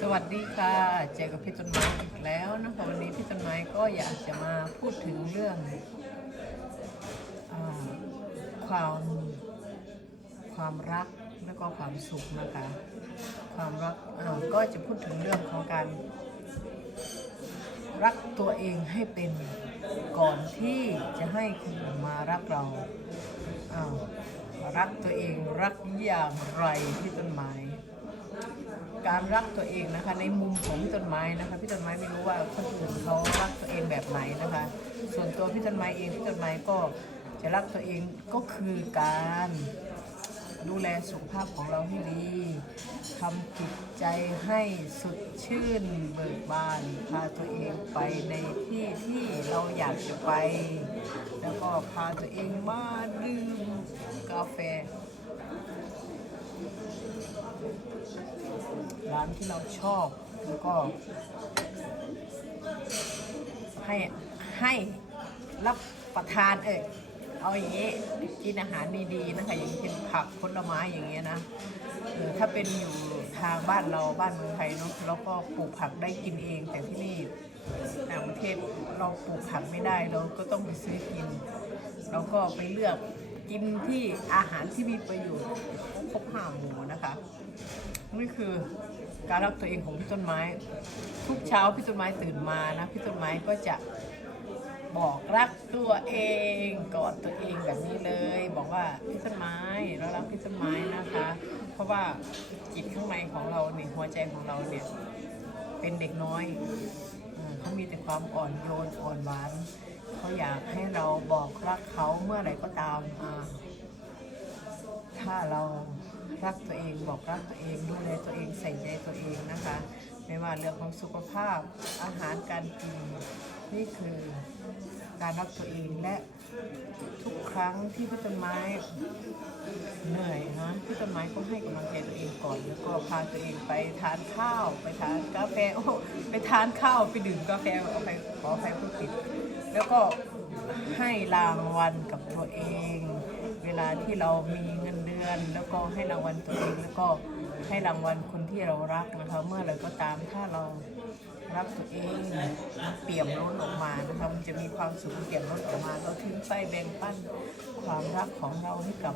สวัสดีค่ะ เจอกับพี่ต้นไม้อีกแล้วนะคะวันนี้พี่ต้นไม้ก็อยากจะมาพูดถึงเรื่องอความความรักแล้วก็ความสุขนะคะ ความรักก็จะพูดถึงเรื่องของการรักตัวเองให้เป็นก่อนที่จะให้คนอื่นมารักเราอ้าวรักตัวเองรักอย่างไรพี่ต้นไม้ การรักตัวเองนะคะ ในมุมของพี่ต้นไม้นะคะ พี่ต้นไม้ไม่รู้ว่าคนอื่นเขารักตัวเองแบบไหนนะคะ ส่วนตัวพี่ต้นไม้เองพี่ต้นไม้ก็จะรักตัวเองก็คือการดูแลสุขภาพของเราให้ดีทำจิตใจให้สดชื่นเบิกบาน พาตัวเองไปในที่ที่เราอยากจะไป แล้วก็พาตัวเองมาดื่มกาแฟานที่เราชอบ แล้วก็ ให้ให้รับประทานเออเอาอย่างนี้กินอาหารดีๆนะคะอย่างเช่นผักผลไม้อย่างเงี้ยนะเออถ้าเป็นอยู่ทางบ้านเราบ้านเมืองไทยเนาะเราก็ปลูกผักได้กินเอง แต่ที่นี่ต่างประเทศเราปลูกผักไม่ได้เราก็ต้องไปซื้อกิน เราก็ไปเลือกกินที่อาหารที่มีประโยชน์ครบห้าหมู่นะคะ นี่คือการรักตัวเองของพี่ต้นไม้ ทุกเช้าพี่ต้นไม้ตื่นมานะพี่ต้นไม้ก็จะบอกรักตัวเองกอดตัวเองแบบนี้เลย บอกว่าพี่ต้นไม้เรารักพี่ต้นไม้นะคะ เพราะว่าจิตข้างในของเราเนี่ยหัวใจของเราเนี่ยเป็นเด็กน้อยเขามีแต่ความอ่อนโยนอ่อนหวานเขาอยากให้เราบอกรักเขาเมื่อไหร่ก็ตามถ้าเรา รักตัวเองบอกรักตัวเองดูแลตัวเองใส่ใจตัวเองนะคะ ไม่ว่าเรื่องของสุขภาพอาหารการกินนี่คือการรักตัวเองและทุกครั้งที่พี่ต้นไม้เหนื่อยนะพี่ต้นไม้ก็ให้กำลังใจตัวเองก่อน แล้วก็พาตัวเองไปทานข้าว ไปทานกาแฟโอ้ไปทานข้าวไปดื่มกาแฟเอาไปขอไปผู้ผิด แล้วก็ให้รางวัลกับตัวเอง เวลาที่เรามีเงิน กัน แล้วก็ให้รางวัลตัวเองแล้วก็ให้รางวัลคนที่เรารักนะคะเมื่อไรก็ตามถ้าเรารักตัวเองมันเปี่ยมล้นออกมานะคะมันจะมีความสุขเปี่ยมล้นออกมาเราถึงไปแบ่งปันความรักของเราให้กับ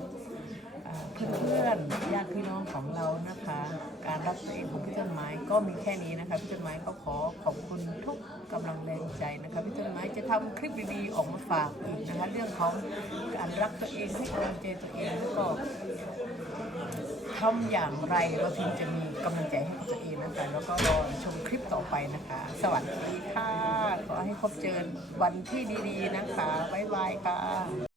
เพื่อนๆญาติพี่น้องของเรานะคะ การรักตัวเองของพี่ต้นไม้ก็มีแค่นี้นะคะพี่ต้นไม้ก็ขอขอบคุณทุกกำลังแรงใจนะคะพี่ต้นไม้จะทำคลิปดีๆออกมาฝากอีกนะคะ เรื่องของการรักตัวเองให้กำลังใจตัวเองแล้วก็ทำอย่างไรเราถึงจะมีกำลังใจให้กับตัวเองนะคะแล้วก็รอชมคลิปต่อไปนะคะ สวัสดีค่ะ ขอให้พบเจอวันที่ดีๆนะคะ บ๊ายบายค่ะ